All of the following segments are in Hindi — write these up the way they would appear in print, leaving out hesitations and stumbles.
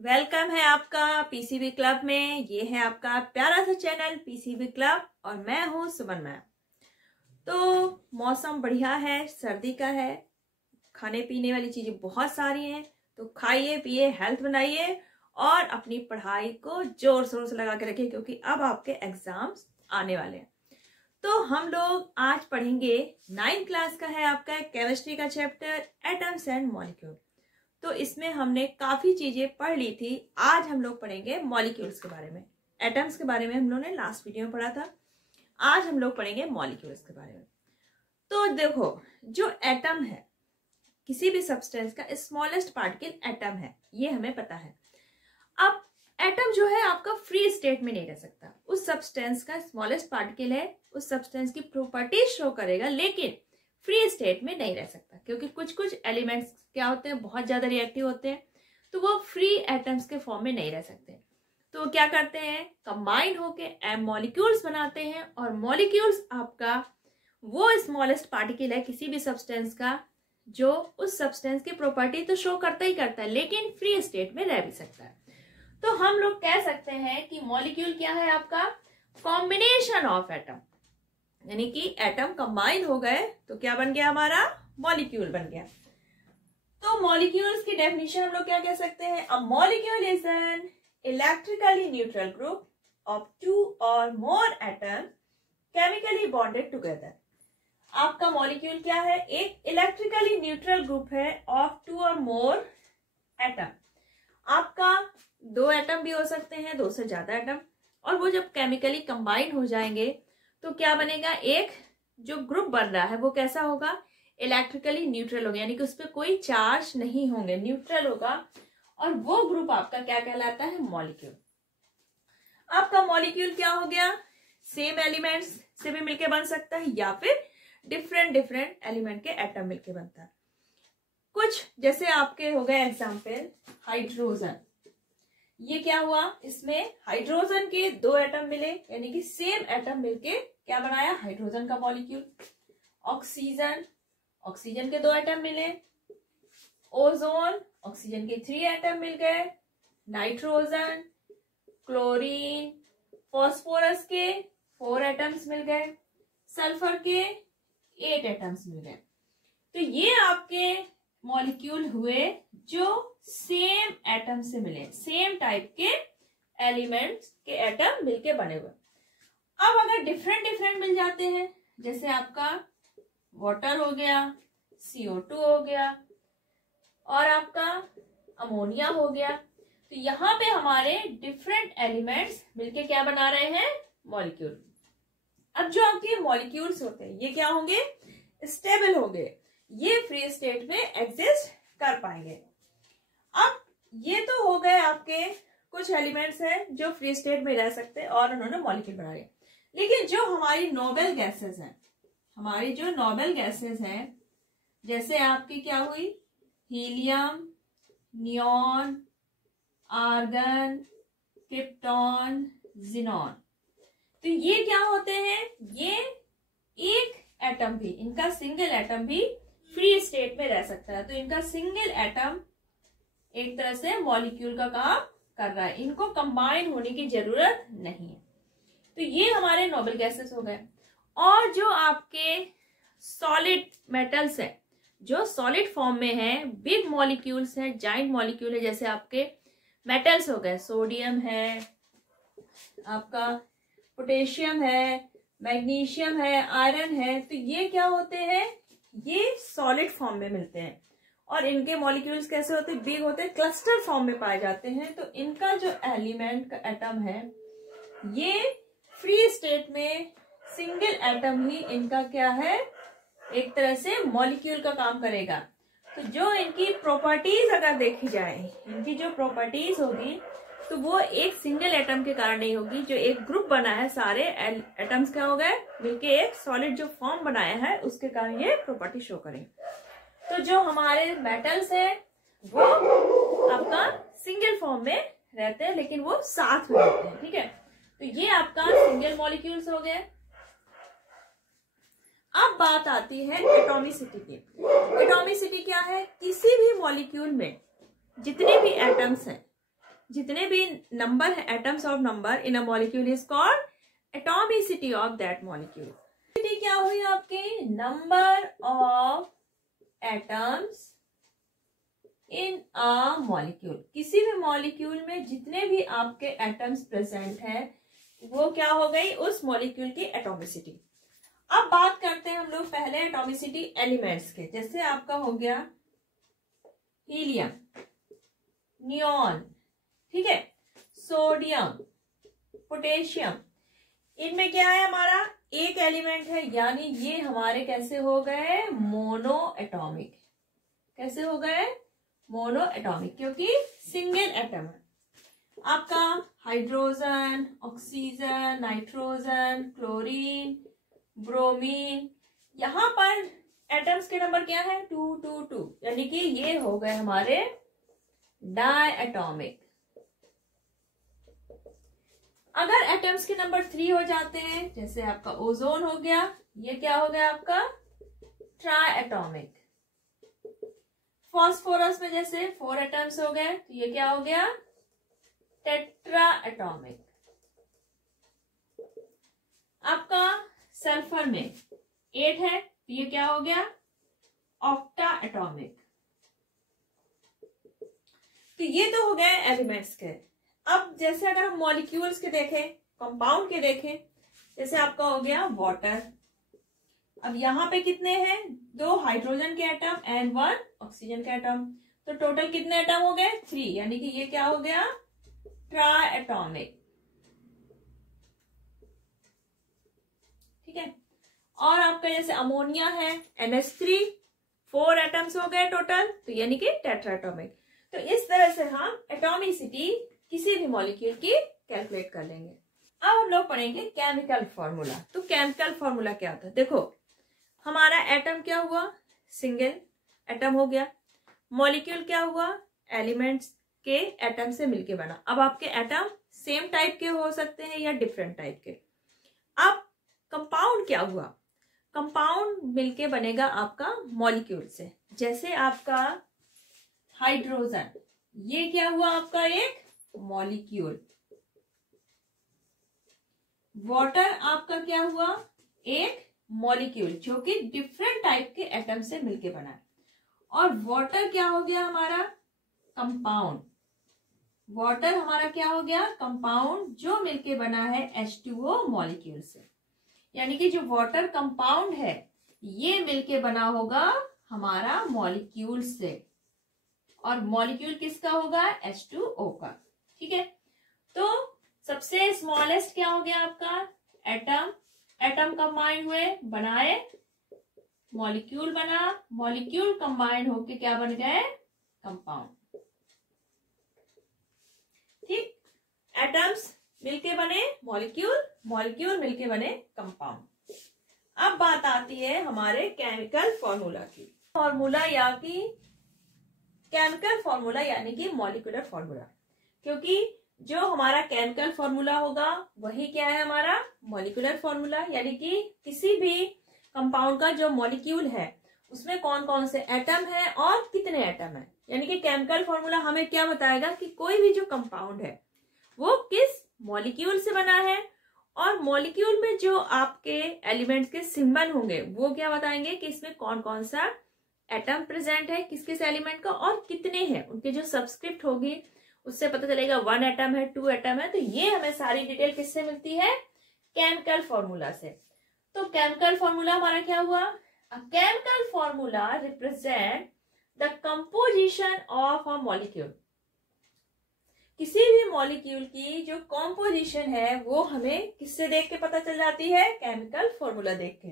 वेलकम है आपका पीसीबी क्लब में। ये है आपका प्यारा सा चैनल पीसीबी क्लब और मैं हूँ सुमन मैम। तो मौसम बढ़िया है, सर्दी का है, खाने पीने वाली चीजें बहुत सारी हैं, तो खाइए पिए, हेल्थ बनाइए और अपनी पढ़ाई को जोर शोर से लगा के रखिए क्योंकि अब आपके एग्जाम्स आने वाले हैं। तो हम लोग आज पढ़ेंगे 9th क्लास का है आपका केमिस्ट्री का चैप्टर एटम्स एंड मॉलिक्यूल। तो इसमें हमने काफी चीजें पढ़ ली थी। आज हम लोग पढ़ेंगे मॉलिक्यूल्स के बारे में। एटम्स के बारे में हम लोगों ने लास्ट वीडियो में पढ़ा था, आज हम लोग पढ़ेंगे मॉलिक्यूल्स के बारे में। तो देखो, जो एटम है किसी भी सब्सटेंस का स्मॉलेस्ट पार्टिकल एटम है, ये हमें पता है। अब एटम जो है आपका फ्री स्टेट में नहीं रह सकता। उस सब्सटेंस का स्मॉलेस्ट पार्टिकल है, उस सब्सटेंस की प्रॉपर्टीज शो करेगा, लेकिन फ्री स्टेट में नहीं रह सकता क्योंकि कुछ कुछ एलिमेंट्स क्या होते हैं, बहुत ज्यादा रिएक्टिव होते हैं, तो वो फ्री एटम्स के फॉर्म में नहीं रह सकते। तो क्या करते हैं, कंबाइन होके मॉलिक्यूल्स बनाते हैं। और मॉलिक्यूल्स आपका वो स्मॉलेस्ट पार्टिकल है किसी भी सब्सटेंस का जो उस सब्सटेंस की प्रॉपर्टी तो शो करता ही करता है, लेकिन फ्री स्टेट में रह भी सकता है। तो हम लोग कह सकते हैं कि मॉलिक्यूल क्या है आपका, कॉम्बिनेशन ऑफ एटम, यानी कि एटम कंबाइन हो गए तो क्या बन गया, हमारा मॉलिक्यूल बन गया। तो मॉलिक्यूल्स की डेफिनेशन हम लोग क्या कह सकते हैं, a molecule is an electrically neutral group of 2 or more atom chemically bonded together. आपका मॉलिक्यूल क्या है, एक इलेक्ट्रिकली न्यूट्रल ग्रुप है ऑफ 2 or more एटम। आपका 2 एटम भी हो सकते हैं, 2 से ज्यादा एटम, और वो जब केमिकली कंबाइन हो जाएंगे तो क्या बनेगा, एक जो ग्रुप बन रहा है वो कैसा होगा, इलेक्ट्रिकली न्यूट्रल होगा, यानी कि उस पर कोई चार्ज नहीं होंगे, न्यूट्रल होगा, और वो ग्रुप आपका क्या कहलाता है, मॉलिक्यूल। आपका मॉलिक्यूल क्या हो गया, सेम एलिमेंट्स से भी मिलके बन सकता है या फिर डिफरेंट डिफरेंट एलिमेंट के एटम मिलके बनता है। कुछ जैसे आपके हो गए एग्जाम्पल, हाइड्रोजन, ये क्या हुआ, इसमें हाइड्रोजन के 2 एटम मिले, यानी कि सेम एटम मिलके क्या बनाया, हाइड्रोजन का मॉलिक्यूल। ऑक्सीजन, ऑक्सीजन के 2 एटम मिले। ओजोन, ऑक्सीजन के 3 एटम मिल गए। नाइट्रोजन, क्लोरीन, फॉस्फोरस के 4 एटम्स मिल गए। सल्फर के 8 एटम्स मिल गए। तो ये आपके मॉलिक्यूल हुए जो सेम एटम से मिले, सेम टाइप के एलिमेंट्स के एटम मिलके बने हुए। अब अगर डिफरेंट डिफरेंट मिल जाते हैं, जैसे आपका वाटर हो गया, CO2 हो गया और आपका अमोनिया हो गया, तो यहाँ पे हमारे डिफरेंट एलिमेंट्स मिलके क्या बना रहे हैं, मॉलिक्यूल। अब जो आपके मॉलिक्यूल्स होते हैं ये क्या होंगे, स्टेबल होंगे, ये फ्री स्टेट में एग्जिस्ट कर पाएंगे। अब ये तो हो गए आपके कुछ एलिमेंट्स हैं जो फ्री स्टेट में रह सकते हैं और उन्होंने मॉलिक्यूल बना लिया। लेकिन जो हमारी नोबेल गैसेस हैं, हमारी जो नोबेल गैसेस हैं, जैसे आपकी क्या हुई, helium, neon, argon, krypton, xenon, तो ये क्या होते हैं, ये एक एटम भी, इनका सिंगल एटम भी फ्री स्टेट में रह सकता है। तो इनका सिंगल एटम एक तरह से मॉलिक्यूल का काम कर रहा है, इनको कंबाइन होने की जरूरत नहीं है। तो ये हमारे नोबेल गैसेस हो गए। और जो आपके सॉलिड मेटल्स हैं, जो सॉलिड फॉर्म में हैं, बिग मॉलिक्यूल्स हैं, जाइंट मॉलिक्यूल है, जैसे आपके मेटल्स हो गए, सोडियम है, आपका पोटेशियम है, मैग्नीशियम है, आयरन है, तो ये क्या होते हैं, ये सॉलिड फॉर्म में मिलते हैं। और इनके मॉलिक्यूल्स कैसे होते हैं, बिग होते हैं, क्लस्टर फॉर्म में पाए जाते हैं। तो इनका जो एलिमेंट का एटम है, ये फ्री स्टेट में सिंगल एटम ही इनका क्या है, एक तरह से मॉलिक्यूल का काम करेगा। तो जो इनकी प्रॉपर्टीज अगर देखी जाए, इनकी जो प्रॉपर्टीज होगी तो वो एक सिंगल एटम के कारण नहीं होगी। जो एक ग्रुप बना है, सारे एटम्स क्या हो गए मिलके एक सॉलिड जो फॉर्म बनाया है, उसके कारण ये प्रॉपर्टी शो करेंगे। तो जो हमारे मेटल्स है वो आपका सिंगल फॉर्म में रहते हैं, लेकिन वो साथ में रहते हैं, ठीक है। तो ये आपका सिंगल मॉलिक्यूल्स हो गए। अब बात आती है एटॉमिसिटी की। एटॉमिसिटी क्या है, किसी भी मॉलिक्यूल में जितने भी एटम्स हैं जितने भी नंबर है, atoms of number in a molecule is called atomicity of that molecule. क्या हुई आपके? Number of atoms in a molecule. किसी भी मॉलिक्यूल में जितने भी आपके एटम्स प्रेजेंट हैं वो क्या हो गई? उस मॉलिक्यूल की एटॉमिसिटी। अब बात करते हैं हम लोग पहले एटॉमिसिटी एलिमेंट्स के। जैसे आपका हो गया हीलियम, नियॉन, ठीक है, सोडियम, पोटेशियम। इनमें क्या है? हमारा एक एलिमेंट है, यानी ये हमारे कैसे हो गए? Mono atomic. कैसे हो गए? मोनो एटॉमिक, क्योंकि सिंगल एटम है। आपका hydrogen, oxygen, nitrogen, chlorine, bromine, यहां पर एटम्स के नंबर क्या है? 2 2 2, यानी कि ये हो गए हमारे डाई एटॉमिक। अगर एटम्स के नंबर 3 हो जाते हैं, जैसे आपका ओजोन हो गया, ये क्या हो गया आपका? Try atomic. फास्फोरस में जैसे 4 एटम्स हो गए तो ये क्या हो गया? Tetra atomic. आपका सल्फर में 8 है तो ये क्या हो गया? Octa atomic. तो ये तो हो गए एलिमेंट्स के। अब जैसे अगर हम मॉलिक्यूल्स के देखें, कंपाउंड के देखें, जैसे आपका हो गया वाटर। अब यहाँ पे कितने हैं? 2 हाइड्रोजन के एटम एंड 1 ऑक्सीजन का एटम, तो टोटल कितने एटम हो गए? 3, यानी कि ये क्या हो गया? Try atomic. ठीक है। और आपका जैसे अमोनिया है, NH3, 4 एटम्स हो गए टोटल, तो यानी कि टेट्रा एटॉमिक। तो इस तरह से हम एटॉमिसिटी किसी भी मॉलिक्यूल की कैलकुलेट कर लेंगे। अब हम लोग पढ़ेंगे केमिकल फॉर्मूला। तो केमिकल फॉर्मूला क्या होता है? देखो, हमारा एटम क्या हुआ? सिंगल एटम हो गया। मॉलिक्यूल क्या हुआ? एलिमेंट्स के एटम से मिलके बना। अब आपके एटम सेम टाइप के हो सकते हैं या डिफरेंट टाइप के। अब कंपाउंड क्या हुआ? कंपाउंड मिलके बनेगा आपका मॉलिक्यूल से। जैसे आपका हाइड्रोजन, ये क्या हुआ? आपका एक मॉलिक्यूल। वाटर आपका क्या हुआ? एक मॉलिक्यूल जो कि डिफरेंट टाइप के एटम से मिलके बना है। और वाटर क्या हो गया हमारा? कंपाउंड। वाटर हमारा क्या हो गया? कंपाउंड जो मिलके बना है H2O मॉलिक्यूल से। यानी कि जो वाटर कंपाउंड है ये मिलके बना होगा हमारा मॉलिक्यूल से। और मॉलिक्यूल किसका होगा? H2O का। ठीक है। तो सबसे स्मॉलेस्ट क्या हो गया आपका? एटम। एटम कंबाइन हुए, बनाए, मॉलिक्यूल बना, मॉलिक्यूल कंबाइन होके क्या बन गए? कंपाउंड। ठीक। एटम्स मिलके बने मॉलिक्यूल, मॉलिक्यूल मिलके बने कंपाउंड। अब बात आती है हमारे केमिकल फॉर्मूला की। फॉर्मूला या कि केमिकल फॉर्मूला यानी कि मॉलिक्यूलर फॉर्मूला, क्योंकि जो हमारा केमिकल फॉर्मूला होगा वही क्या है? हमारा मॉलिक्यूलर फॉर्मूला। यानी कि किसी भी कंपाउंड का जो मॉलिक्यूल है उसमें कौन कौन से एटम है और कितने एटम है। यानी कि केमिकल फॉर्मूला हमें क्या बताएगा कि कोई भी जो कंपाउंड है वो किस मॉलिक्यूल से बना है, और मॉलिक्यूल में जो आपके एलिमेंट्स के सिंबल होंगे वो क्या बताएंगे कि इसमें कौन कौन सा एटम प्रेजेंट है, किस किस एलिमेंट का, और कितने हैं। उनके जो सबस्क्रिप्ट होगी उससे पता चलेगा 1 एटम है, 2 एटम है। तो ये हमें सारी डिटेल किससे मिलती है? केमिकल फॉर्मूला से। तो केमिकल फॉर्मूला हमारा क्या हुआ? अ chemical formula represent the composition of a molecule. किसी भी मॉलिक्यूल की जो कॉम्पोजिशन है वो हमें किससे देख के पता चल जाती है? केमिकल फॉर्मूला देख के।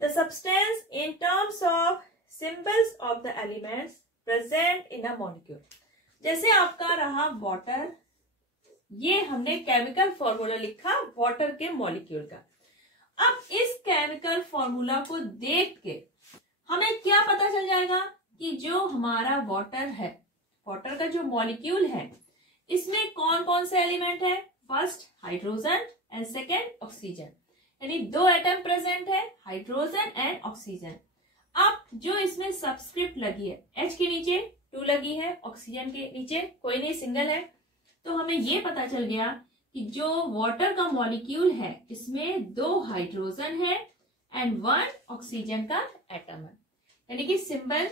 The substance in terms of symbols of the elements present in a molecule. जैसे आपका रहा वाटर, ये हमने केमिकल फॉर्मूला लिखा वाटर के मॉलिक्यूल का। अब इस केमिकल फॉर्मूला को देख के हमें क्या पता चल जाएगा कि जो हमारा वाटर है, वाटर का जो मॉलिक्यूल है, इसमें कौन कौन से एलिमेंट है? First hydrogen and second oxygen, यानी 2 एटम प्रेजेंट है, हाइड्रोजन एंड ऑक्सीजन। अब जो इसमें सबस्क्रिप्ट लगी है, H के नीचे 2 लगी है, ऑक्सीजन के नीचे कोई नहीं, सिंगल है, तो हमें ये पता चल गया कि जो वाटर का मॉलिक्यूल है इसमें 2 हाइड्रोजन है एंड 1 ऑक्सीजन का एटम है, यानी कि सिंबल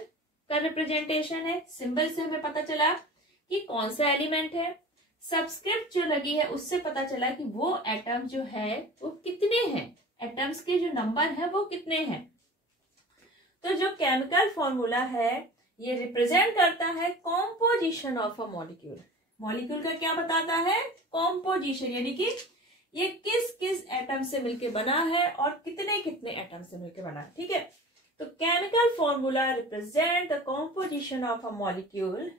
का रिप्रेजेंटेशन है। सिंबल से हमें पता चला कि कौन सा एलिमेंट है। सबस्क्रिप्ट जो लगी है उससे पता चला कि वो एटम जो है वो कितने हैं, एटम्स के जो नंबर है वो कितने हैं। तो जो केमिकल फॉर्मूला है ये रिप्रेजेंट करता है composition of a molecule. Molecule का क्या बताता है? कॉम्पोजिशन, यानी कि ये किस किस एटम से मिलके बना है और कितने कितने एटम से मिलके बना है। ठीक है, तो chemical formula represent the composition of a molecule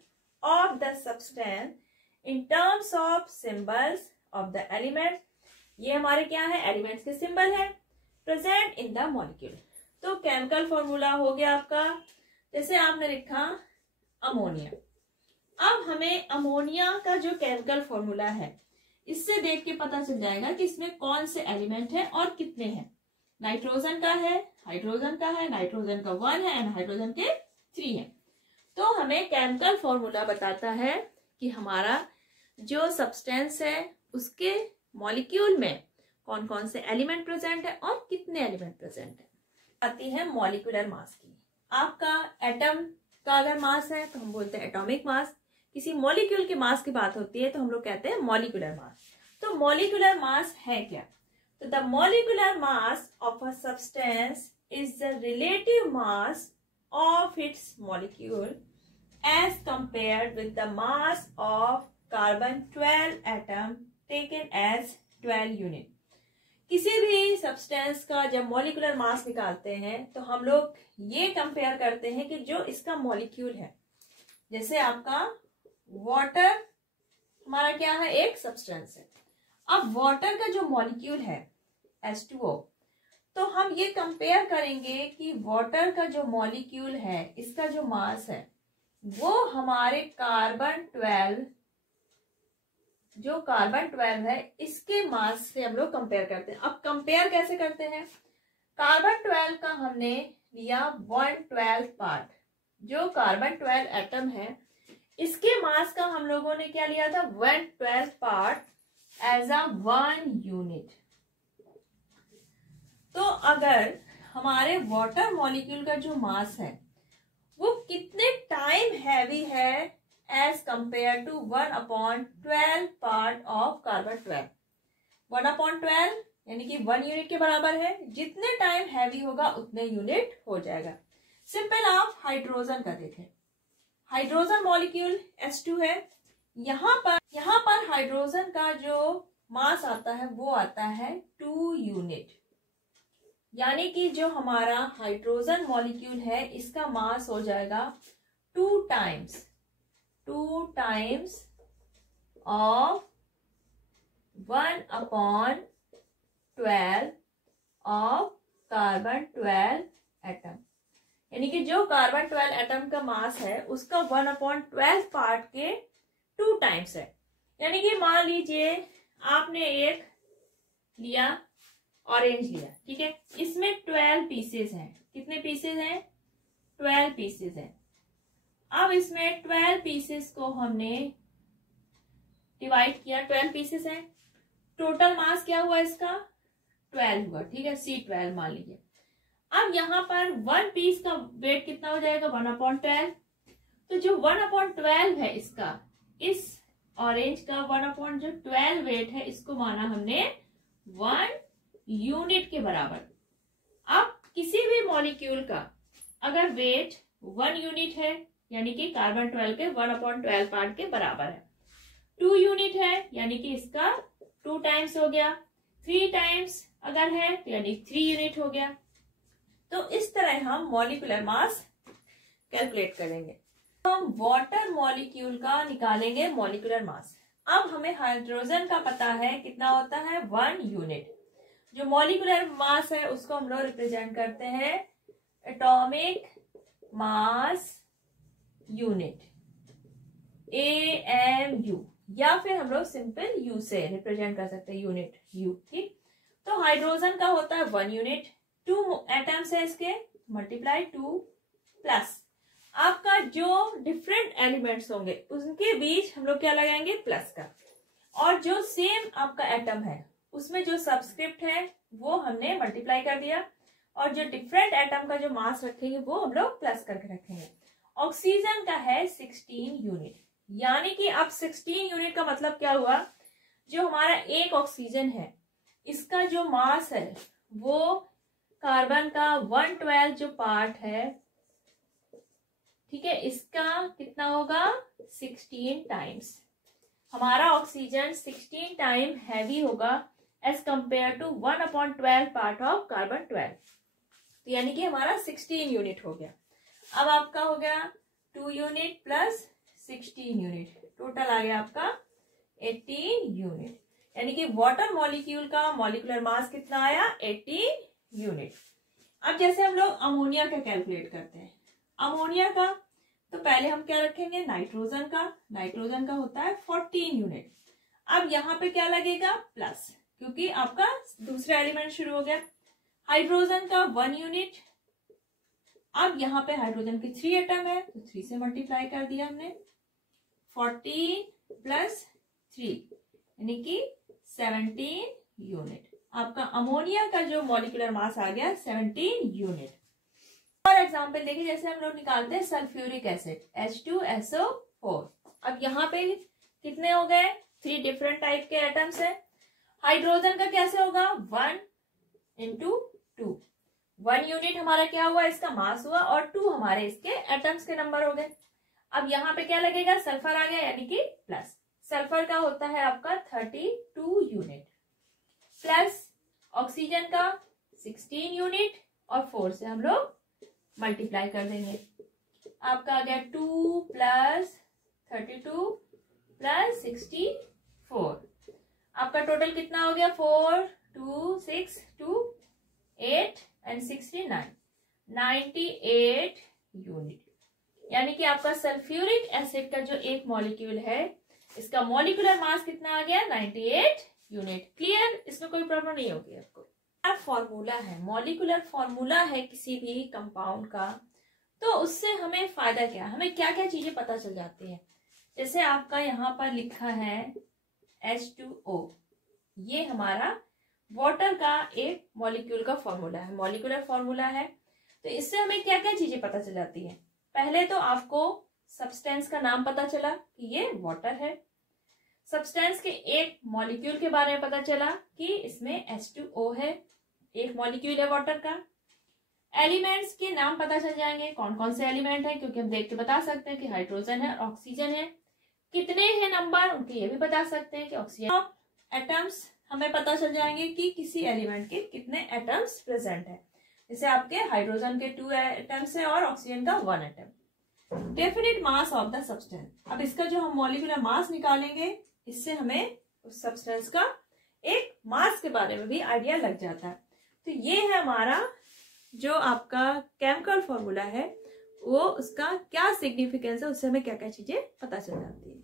of the substance in terms of symbols of the element. ये हमारे क्या है? एलिमेंट्स के सिंबल है प्रेजेंट इन द मॉलिक्यूल। तो केमिकल फॉर्मूला हो गया आपका, जैसे आपने लिखा अमोनिया। अब हमें अमोनिया का जो केमिकल फॉर्मूला है इससे देख के पता चल जाएगा कि इसमें कौन से एलिमेंट है और कितने हैं। नाइट्रोजन का है, हाइड्रोजन का है, नाइट्रोजन का 1 है एंड हाइड्रोजन के 3 है। तो हमें केमिकल फॉर्मूला बताता है कि हमारा जो सब्सटेंस है उसके मॉलिक्यूल में कौन कौन से एलिमेंट प्रेजेंट है और कितने एलिमेंट प्रेजेंट है। आती है मॉलिक्यूलर मास की। आपका एटम का अगर मास है तो हम बोलते हैं एटॉमिक मास, किसी मॉलिक्यूल के मास की बात होती है तो हम लोग कहते हैं मॉलिक्यूलर मास। तो मॉलिक्यूलर मास है क्या? तो the molecular mass of a substance is the relative mass of its molecule as compared with the mass of carbon 12 atom taken as 12 unit। किसी भी सब्सटेंस का जब मॉलिक्यूलर मास निकालते हैं तो हम लोग ये कंपेयर करते हैं कि जो इसका मॉलिक्यूल है, जैसे आपका वाटर हमारा क्या है? एक सब्सटेंस है। अब वाटर का जो मॉलिक्यूल है H2O, तो हम ये कंपेयर करेंगे कि वाटर का जो मॉलिक्यूल है इसका जो मास है वो हमारे कार्बन 12, जो कार्बन 12 है इसके मास से हम लोग कंपेयर करते हैं। अब कंपेयर कैसे करते हैं? कार्बन 12 का हमने लिया 1/12 पार्ट, जो कार्बन 12 एटम है इसके मास का हम लोगों ने क्या लिया था? 1/12 पार्ट एज अ 1 यूनिट। तो अगर हमारे वाटर मॉलिक्यूल का जो मास है वो कितने टाइम हैवी है as compare to 1/12 part of carbon 12। 1/12 यानी कि 1 यूनिट के बराबर है। जितने टाइम हैवी होगा उतने यूनिट हो जाएगा। सिंपल आप हाइड्रोजन का देखें, हाइड्रोजन मॉलिक्यूल H2 है। यहाँ पर हाइड्रोजन का जो मास आता है वो आता है 2 यूनिट, यानी कि जो हमारा हाइड्रोजन मॉलिक्यूल है इसका मास हो जाएगा 2 times of 1/12 of carbon 12 atom, यानी कि जो कार्बन 12 एटम का मास है उसका 1/12 पार्ट के 2 टाइम्स है। यानी कि मान लीजिए आपने एक लिया, ऑरेंज लिया, ठीक है, इसमें 12 पीसेस हैं। कितने पीसेस हैं? 12 पीसेस हैं। अब इसमें 12 पीसेस को हमने डिवाइड किया, 12 पीसेस हैं। टोटल मास क्या हुआ इसका? 12 हुआ, ठीक है, C12 मान लीजिए। अब यहाँ पर 1 पीस का वेट कितना हो जाएगा? 1/12। तो जो 1/12 है इसका, इस ऑरेंज का 1/12 वेट है, इसको माना हमने 1 यूनिट के बराबर। अब किसी भी मॉलिक्यूल का अगर वेट 1 यूनिट है यानी कि कार्बन 12 के 1/12 पार्ट के बराबर है, 2 यूनिट है यानी कि इसका 2 टाइम्स हो गया, 3 टाइम्स अगर है तो यानी 3 यूनिट हो गया। तो इस तरह हम मॉलिक्यूलर मास कैलकुलेट करेंगे। तो हम वाटर मॉलिक्यूल का निकालेंगे मॉलिक्यूलर मास। अब हमें हाइड्रोजन का पता है कितना होता है? 1 यूनिट। जो मॉलिक्यूलर मास है उसको हम लोग रिप्रेजेंट करते हैं एटॉमिक मास यूनिट, AMU, या फिर हम लोग सिंपल U से रिप्रेजेंट कर सकते हैं, यूनिट U। ठीक, तो हाइड्रोजन का होता है 1 यूनिट, 2 एटम्स है इसके, मल्टीप्लाई 2 प्लस आपका जो डिफरेंट एलिमेंट्स होंगे उनके बीच हम लोग क्या लगाएंगे, प्लस का। और जो सेम आपका एटम है उसमें जो सबस्क्रिप्ट है वो हमने मल्टीप्लाई कर दिया, और जो डिफरेंट एटम का जो मास रखेंगे वो हम लोग प्लस करके रखेंगे। ऑक्सीजन का है 16 यूनिट, यानी कि अब 16 यूनिट का मतलब क्या हुआ, जो हमारा एक ऑक्सीजन है इसका जो मास है वो कार्बन का 112 जो पार्ट है, ठीक है, इसका कितना होगा, 16 टाइम्स। हमारा ऑक्सीजन 16 टाइम हैवी होगा as compare to 1/12 part of carbon 12, तो यानी कि हमारा 16 यूनिट हो गया। अब आपका हो गया 2 यूनिट प्लस 16 यूनिट, टोटल आ गया आपका 18 यूनिट, यानी कि वाटर मॉलिक्यूल का मॉलिक्यूलर मास कितना आया, 18 यूनिट। अब जैसे हम लोग अमोनिया का कैलकुलेट करते हैं, अमोनिया का तो पहले हम क्या रखेंगे, नाइट्रोजन का होता है 14 यूनिट। अब यहाँ पे क्या लगेगा, प्लस, क्योंकि आपका दूसरा एलिमेंट शुरू हो गया। हाइड्रोजन का 1 यूनिट। अब यहाँ पे हाइड्रोजन के 3 एटम है तो 3 से मल्टीप्लाई कर दिया हमने, 14 प्लस 3 यानी कि 17 यूनिट। आपका अमोनिया का जो मॉलिक्यूलर मास आ गया 17 यूनिट। और एग्जांपल देखिए, जैसे हम लोग निकालते हैं सल्फ्यूरिक एसिड H2SO4। अब यहाँ पे कितने हो गए, 3 डिफरेंट टाइप के एटम्स है। हाइड्रोजन का कैसे होगा, 1 into 2, 1 यूनिट हमारा क्या हुआ, इसका मास हुआ, और 2 हमारे इसके एटम्स के नंबर हो गए। अब यहाँ पे क्या लगेगा, सल्फर आ गया यानी कि प्लस। सल्फर का होता है आपका 32 यूनिट, प्लस ऑक्सीजन का 16 यूनिट, और 4 से हम लोग मल्टीप्लाई कर देंगे। आपका आ गया 2 प्लस 32 प्लस 64, आपका टोटल कितना हो गया, 4 2 6 2 8 एंड 69, 98 यूनिट। यानी कि आपका सल्फ्यूरिक एसिड का जो एक मॉलिक्यूल है इसका मॉलिक्यूलर मास कितना आ गया, 98 यूनिट। क्लियर, इसमें कोई प्रॉब्लम नहीं होगी आपको। फॉर्मूला है, मॉलिक्यूलर फॉर्मूला है किसी भी कंपाउंड का, तो उससे हमें फायदा क्या, हमें क्या क्या चीजें पता चल जाती है। जैसे आपका यहाँ पर लिखा है H2O, ये हमारा वाटर का एक मॉलिक्यूल का फॉर्मूला है, मॉलिक्यूलर फॉर्मूला है। तो इससे हमें क्या क्या चीजें पता चल जाती है। पहले तो आपको सब्सटेंस का नाम पता चला कि ये वाटर है। सब्सटेंस के एक मॉलिक्यूल के बारे में पता चला कि इसमें H2O है, एक मॉलिक्यूल है वाटर का। एलिमेंट्स के नाम पता चल जाएंगे, कौन कौन से एलिमेंट है, क्योंकि हम देख के बता सकते हैं कि हाइड्रोजन है, ऑक्सीजन है। कितने हैं नंबर उनके, ये भी बता सकते हैं कि ऑक्सीजन। एटम्स हमें पता चल जाएंगे कि किसी एलिमेंट के कितने एटम्स प्रेजेंट है। जैसे आपके हाइड्रोजन के 2 एटम्स है और ऑक्सीजन का 1 atom. Definite mass of the substance, अब इसका जो हम मॉलिक्यूलर मास निकालेंगे इससे हमें उस सब्सटेंस का एक मास के बारे में भी आइडिया लग जाता है। तो ये है हमारा जो आपका केमिकल फॉर्मूला है, वो उसका क्या सिग्निफिकेंस है, उससे हमें क्या क्या चीजें पता चल जाती है।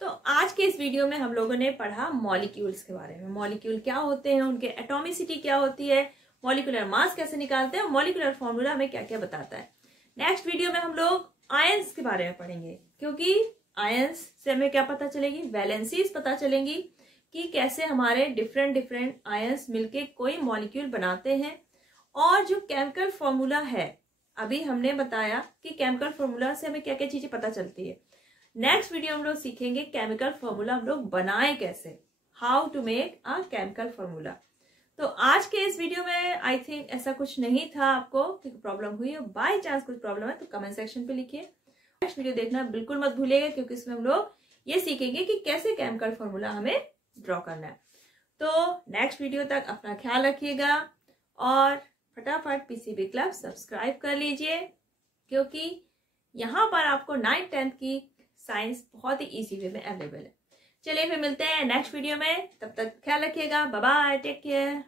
तो आज के इस वीडियो में हम लोगों ने पढ़ा मॉलिक्यूल्स के बारे में, मॉलिक्यूल क्या होते हैं, उनके एटॉमिसिटी क्या होती है, मॉलिक्यूलर मास कैसे निकालते हैं, मॉलिक्यूलर फॉर्मूला हमें क्या क्या बताता है। नेक्स्ट वीडियो में हम लोग आयंस के बारे में पढ़ेंगे, क्योंकि आयंस से हमें क्या पता चलेगी, वैलेंसीज पता चलेंगी कि कैसे हमारे डिफरेंट आयंस मिलके कोई मॉलिक्यूल बनाते हैं। और जो केमिकल फॉर्मूला है, अभी हमने बताया कि केमिकल फॉर्मूला से हमें क्या क्या चीजें पता चलती है। नेक्स्ट वीडियो हम लोग सीखेंगे केमिकल फॉर्मूला हम लोग बनाए कैसे, how to make a chemical formula. तो आज के इस वीडियो में आई थिंक ऐसा कुछ नहीं था, आपको प्रॉब्लम हुई है, बाय चांस कुछ प्रॉब्लम है तो कमेंट सेक्शन पे लिखिए। नेक्स्ट वीडियो देखना बिल्कुल मत भूलिएगा, क्योंकि इसमें हम लोग ये सीखेंगे कि कैसे केमिकल फॉर्मूला हमें ड्रॉ करना है। तो नेक्स्ट वीडियो तक अपना ख्याल रखिएगा और फटाफट पीसीबी क्लब सब्सक्राइब कर लीजिए, क्योंकि यहाँ पर आपको 9th 10th की साइंस बहुत ही इजी वे में अवेलेबल है। चलिए फिर मिलते हैं नेक्स्ट वीडियो में, तब तक ख्याल रखिएगा, बाय बाय, टेक केयर।